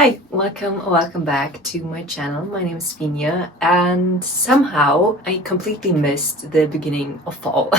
Hi, welcome back to my channel. My name is Finya, and somehow I completely missed the beginning of fall.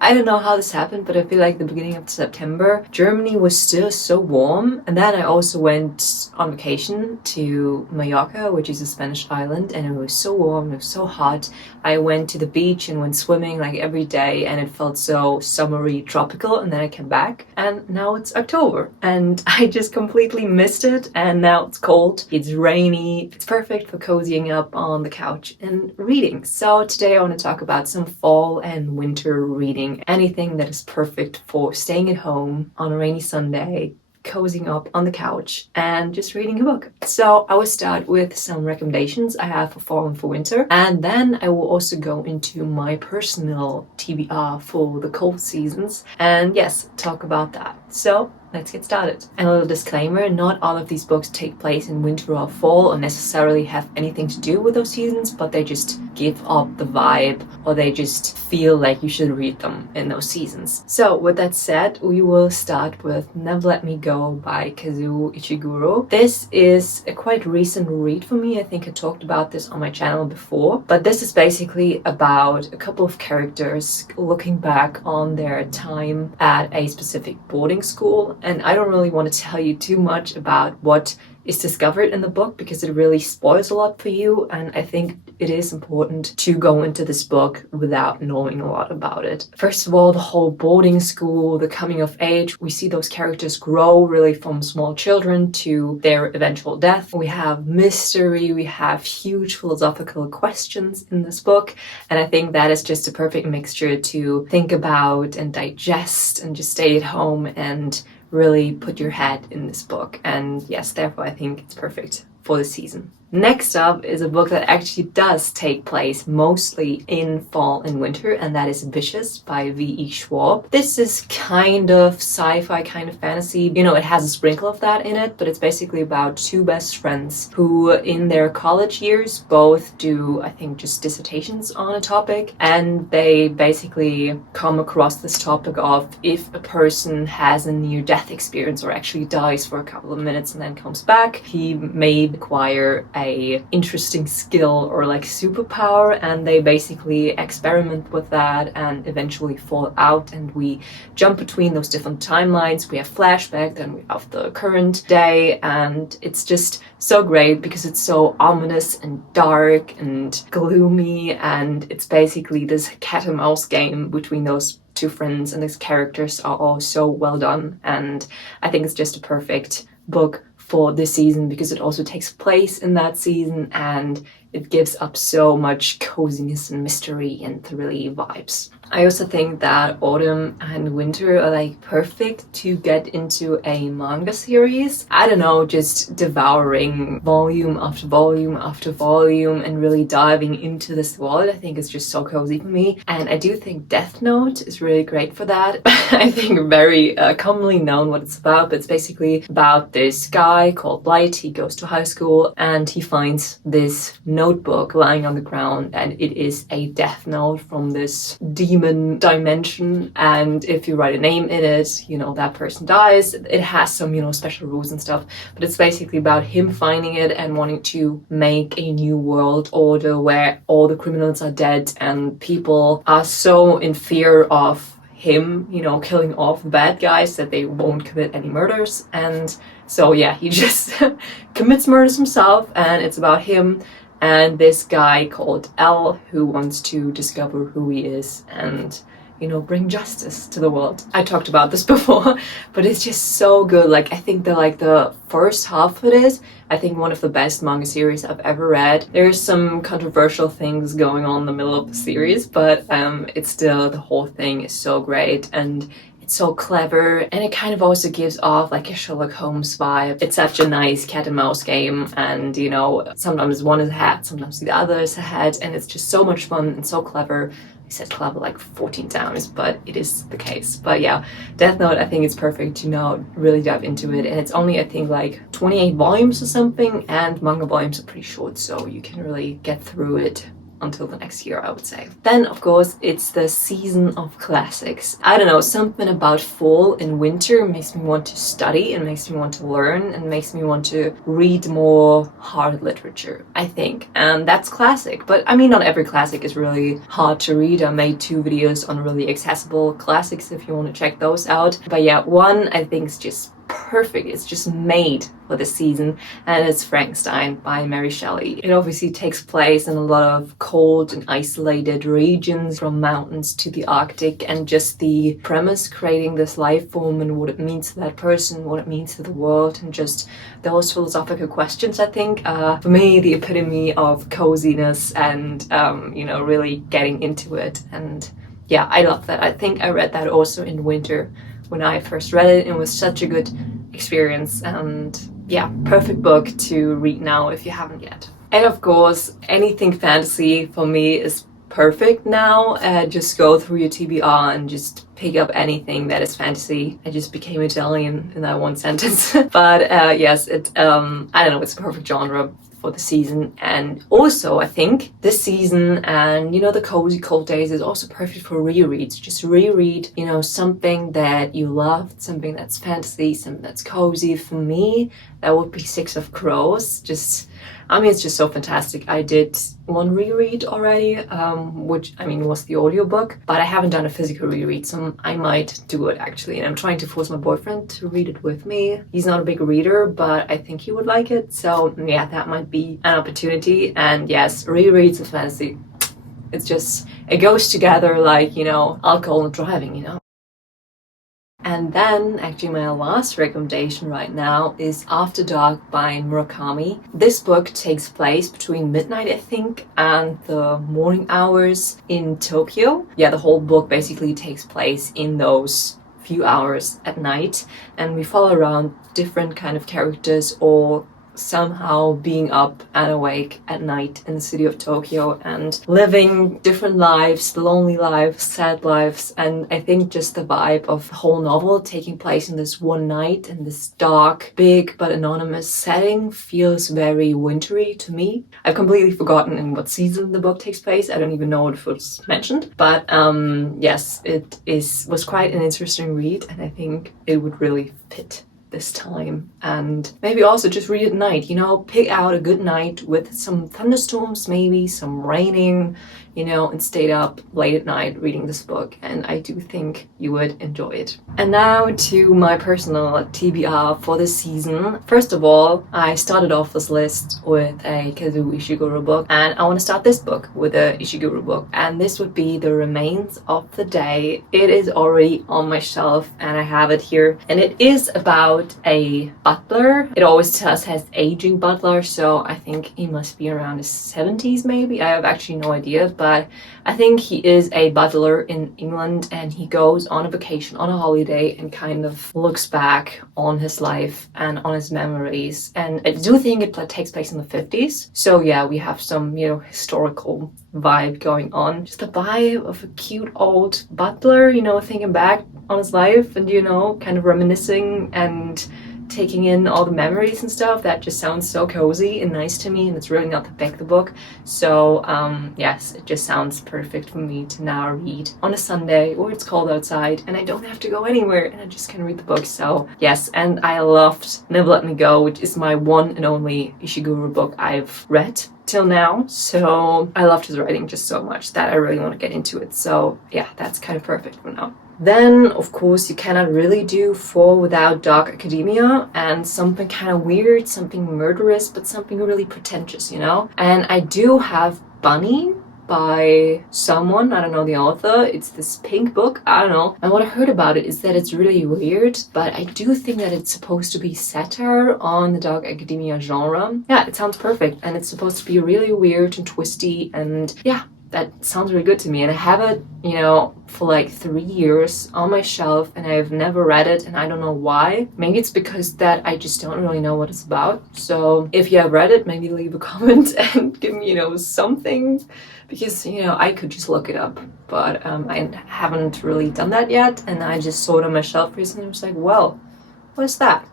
I don't know how this happened, but I feel like the beginning of September, Germany was still so warm. And then I also went on vacation to Mallorca, which is a Spanish island, and it was so warm, it was so hot. I went to the beach and went swimming like every day, and it felt so summery, tropical. And then I came back, and now it's October, and I just completely missed it. And now it's cold, it's rainy, it's perfect for cozying up on the couch and reading. So today I want to talk about some fall and winter reading, anything that is perfect for staying at home on a rainy Sunday, cozying up on the couch and just reading a book. So I will start with some recommendations I have for fall and for winter, and then I will also go into my personal TBR for the cold seasons and yes, talk about that. So let's get started. And a little disclaimer, not all of these books take place in winter or fall or necessarily have anything to do with those seasons, but they just give up the vibe, or they just feel like you should read them in those seasons. So with that said, we will start with Never Let Me Go by Kazuo Ishiguro. This is a quite recent read for me. I think I talked about this on my channel before, but this is basically about a couple of characters looking back on their time at a specific boarding school. And I don't really want to tell you too much about what is discovered in the book because it really spoils a lot for you, and I think it is important to go into this book without knowing a lot about it. First of all, the whole boarding school, the coming of age, we see those characters grow really from small children to their eventual death. We have mystery, we have huge philosophical questions in this book, and I think that is just a perfect mixture to think about and digest and just stay at home and really put your head in this book. And yes, therefore I think it's perfect for the season. Next up is a book that actually does take place mostly in fall and winter, and that is Vicious by V.E. Schwab. This is kind of sci-fi, kind of fantasy. You know, it has a sprinkle of that in it, but it's basically about two best friends who in their college years both do, I think, just dissertations on a topic, and they basically come across this topic of if a person has a near-death experience or actually dies for a couple of minutes and then comes back, he may acquire a interesting skill or like superpower, and they basically experiment with that and eventually fall out, and we jump between those different timelines. We have flashback, then we have the current day, and it's just so great because it's so ominous and dark and gloomy, and it's basically this cat and mouse game between those two friends, and these characters are all so well done, and I think it's just a perfect book for this season because it also takes place in that season, and it gives up so much coziness and mystery and thrilly vibes. I also think that autumn and winter are like perfect to get into a manga series. I don't know, just devouring volume after volume after volume and really diving into this world. I think it's just so cozy for me. And I do think Death Note is really great for that. I think very commonly known what it's about, but it's basically about this guy called Light. He goes to high school and he finds this notebook lying on the ground, and it is a death note from this demon dimension, and if you write a name in it, you know, that person dies. It has some, you know, special rules and stuff, but it's basically about him finding it and wanting to make a new world order where all the criminals are dead and people are so in fear of him, you know, killing off bad guys that they won't commit any murders. And so yeah, he just commits murders himself, and it's about him and this guy called L who wants to discover who he is and, you know, bring justice to the world. I talked about this before, but it's just so good. Like, I think the first half of it is, I think, one of the best manga series I've ever read. There's some controversial things going on in the middle of the series, but it's still, the whole thing is so great, and so clever, and it kind of also gives off like a Sherlock Holmes vibe. It's such a nice cat and mouse game, and you know, sometimes one is ahead, sometimes the other is ahead, and it's just so much fun and so clever. I said clever like 14 times, but it is the case. But yeah, Death Note, I think it's perfect to now really dive into it, and it's only, I think, like 28 volumes or something, and manga volumes are pretty short, so you can really get through it until the next year, I would say. Then, of course, it's the season of classics. I don't know, something about fall and winter makes me want to study and makes me want to learn and makes me want to read more hard literature, I think. And that's classic. But I mean, not every classic is really hard to read. I made 2 videos on really accessible classics if you want to check those out. But yeah, one I think is just perfect. It's just made for the season, and it's Frankenstein by Mary Shelley. It obviously takes place in a lot of cold and isolated regions, from mountains to the Arctic, and just the premise, creating this life form and what it means to that person, what it means to the world, and just those philosophical questions, I think, for me, the epitome of coziness and you know, really getting into it. And yeah, I love that. I think I read that also in winter when I first read it. It was such a good experience, and yeah, perfect book to read now if you haven't yet. And of course, anything fantasy for me is perfect now. Just go through your TBR and just pick up anything that is fantasy. I just became Italian in that one sentence. But yes, I don't know, it's a perfect genre for the season. And also, I think this season and, you know, the cozy cold days is also perfect for rereads. Just reread, you know, something that you loved, something that's fantasy, something that's cozy. For me, that would be Six of Crows. I mean, it's just so fantastic. I did one reread already, which, I mean, was the audiobook, but I haven't done a physical reread, so I might do it actually. And I'm trying to force my boyfriend to read it with me. He's not a big reader, but I think he would like it. So yeah, that might be an opportunity. And yes, rereads of fantasy. It's just, it goes together like, you know, alcohol and driving, you know. And then, actually, my last recommendation right now is After Dark by Murakami. This book takes place between midnight, I think, and the morning hours in Tokyo. Yeah, the whole book basically takes place in those few hours at night, and we follow around different kind of characters all somehow being up and awake at night in the city of Tokyo and living different lives, lonely lives, sad lives. And I think just the vibe of the whole novel taking place in this one night in this dark, big but anonymous setting feels very wintry to me. I've completely forgotten in what season the book takes place. I don't even know if it was mentioned, but yes, was quite an interesting read, and I think it would really fit this time. And maybe also just read at night, you know, pick out a good night with some thunderstorms, maybe some raining, you know, and stayed up late at night reading this book, and I do think you would enjoy it. And now to my personal TBR for this season. First of all, I started off this list with a Kazuo Ishiguro book, and I want to start this book with a Ishiguro book, and this would be The Remains of the Day. It is already on my shelf and I have it here, and it is about a butler. It always has aging butler, so I think he must be around his 70s maybe. I have actually no idea, but I think he is a butler in England, and he goes on a vacation, on a holiday, and kind of looks back on his life and on his memories. And I do think it takes place in the 50s. So yeah, we have some, you know, historical vibe going on. Just the vibe of a cute old butler, you know, thinking back on his life and, you know, kind of reminiscing and taking in all the memories and stuff. That just sounds so cozy and nice to me, and it's really not to beg the book. So yes, it just sounds perfect for me to now read on a Sunday or it's cold outside and I don't have to go anywhere and I just can read the book. So yes, and I loved Never Let Me Go, which is my one and only Ishiguro book I've read till now. So I loved his writing just so much that I really want to get into it. So yeah, that's kind of perfect for now. Then, of course, you cannot really do Fall without Dark Academia, and something kind of weird, something murderous, but something really pretentious, you know? And I do have Bunny by someone, I don't know the author. It's this pink book, I don't know. And what I heard about it is that it's really weird, but I do think that it's supposed to be satire on the Dark Academia genre. Yeah, it sounds perfect, and it's supposed to be really weird and twisty, and yeah, that sounds really good to me. And I have it, you know, for like 3 years on my shelf, and I've never read it, and I don't know why. Maybe it's because that I just don't really know what it's about. So if you have read it, maybe leave a comment and give me, you know, something, because, you know, I could just look it up, but I haven't really done that yet, and I just saw it on my shelf recently and was like, well, what's that?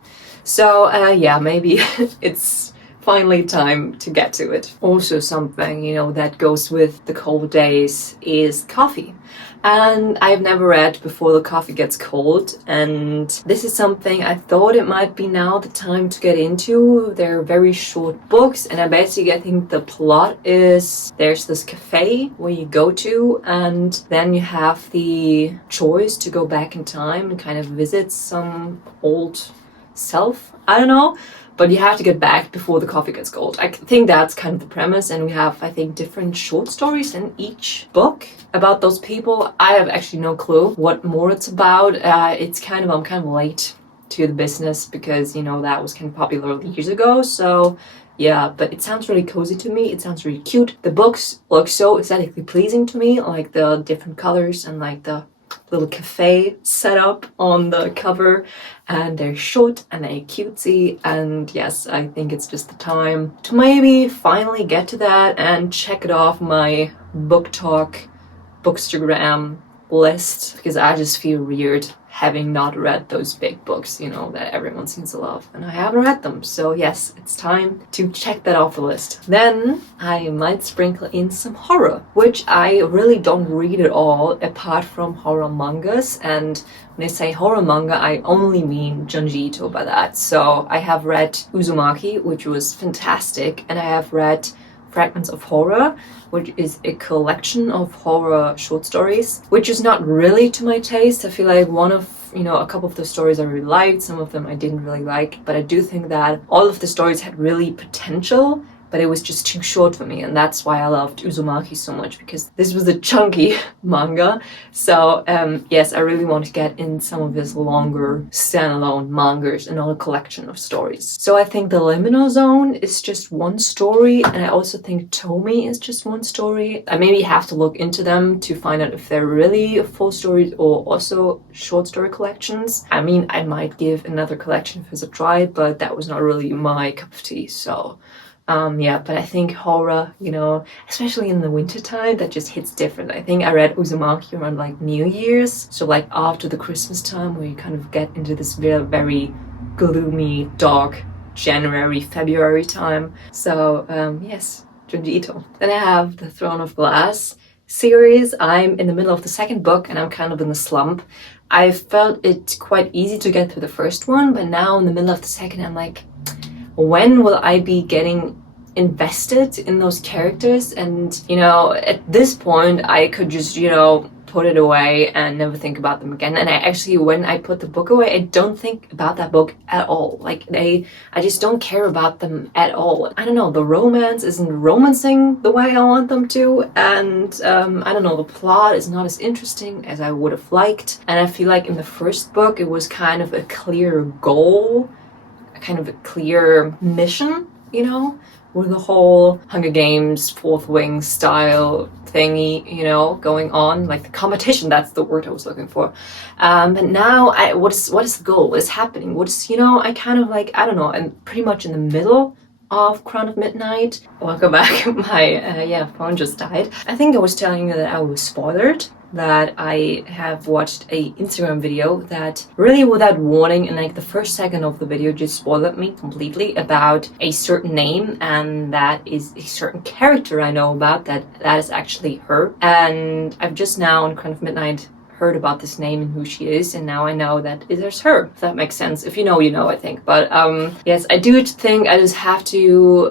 So yeah, maybe it's finally time to get to it. Also something, you know, that goes with the cold days is coffee. And I've never read Before the Coffee Gets Cold, and this is something I thought it might be now the time to get into. They're very short books, and I think the plot is there's this cafe where you go to, and then you have the choice to go back in time and kind of visit some old self. I don't know. But you have to get back before the coffee gets cold. I think that's kind of the premise, and we have, I think, different short stories in each book about those people. I have actually no clue what more it's about. I'm kind of late to the business because, you know, that was kind of popular years ago. So yeah, but it sounds really cozy to me. It sounds really cute. The books look so aesthetically pleasing to me, like the different colors and like the little cafe set up on the cover, and they're short and they're cutesy, and yes, I think it's just the time to maybe finally get to that and check it off my book talk bookstagram list, because I just feel weird having not read those big books, you know, that everyone seems to love, and I haven't read them. So yes, it's time to check that off the list. Then I might sprinkle in some horror, which I really don't read at all apart from horror mangas. And when I say horror manga, I only mean Junji Ito by that. So I have read Uzumaki, which was fantastic, and I have read Fragments of Horror, which is a collection of horror short stories, which is not really to my taste. I feel like a couple of the stories I really liked, some of them I didn't really like, but I do think that all of the stories had really potential, but it was just too short for me, and that's why I loved Uzumaki so much, because this was a chunky manga. So yes, I really want to get in some of his longer standalone mangas and all a collection of stories. So I think The Liminal Zone is just one story, and I also think Tomi is just one story. I maybe have to look into them to find out if they're really full stories or also short story collections. I mean, I might give another collection of his a try, but that was not really my cup of tea. So yeah, but I think horror, you know, especially in the winter time, that just hits different. I think I read Uzumaki around like New Year's, so like after the Christmas time, where you kind of get into this very, very gloomy, dark January, February time. So yes, Junji Ito. Then I have the Throne of Glass series. I'm in the middle of the second book, and I'm kind of in a slump. I felt it quite easy to get through the first one, but now in the middle of the second, I'm like, when will I be getting invested in those characters? And, you know, at this point, I could just, you know, put it away and never think about them again. And I actually, when I put the book away, I don't think about that book at all. Like, I just don't care about them at all. I don't know, the romance isn't romancing the way I want them to. And, I don't know, the plot is not as interesting as I would have liked. And I feel like in the first book, it was kind of a clear goal, kind of a clear mission, you know, with the whole Hunger Games, Fourth Wing style thingy, you know, going on, like the competition, that's the word I was looking for. But now, what is the goal? What is happening? I kind of like, I don't know, I'm pretty much in the middle of Crown of Midnight. Welcome back. My phone just died. I think I was telling you that I was spoiled, that I have watched a Instagram video that really, without warning, and like the first second of the video just spoiled me completely about a certain name, and that is a certain character I know about, that is actually her. And I've just now on Crown of Midnight heard about this name and who she is, and now I know that it is her, if that makes sense. If you know, you know, I think. But yes, I do think I just have to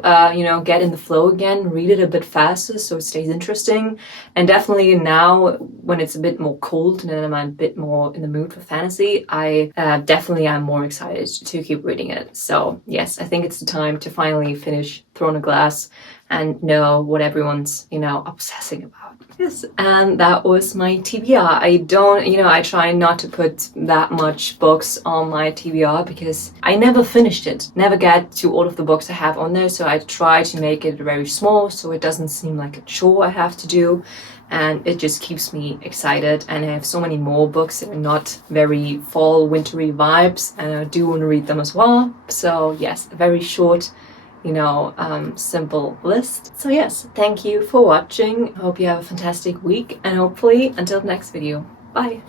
get in the flow again, read it a bit faster so it stays interesting. And definitely now, when it's a bit more cold and I'm a bit more in the mood for fantasy, I definitely am more excited to keep reading it. So yes, I think it's the time to finally finish Throne of Glass and know what everyone's, obsessing about. Yes, and that was my TBR. I try not to put that much books on my TBR because I never finished it, never get to all of the books I have on there, so I try to make it very small so it doesn't seem like a chore I have to do, and it just keeps me excited. And I have so many more books that are not very fall, wintry vibes, and I do want to read them as well. So yes, a very short, simple list. So yes, thank you for watching. I hope you have a fantastic week, and hopefully until the next video. Bye!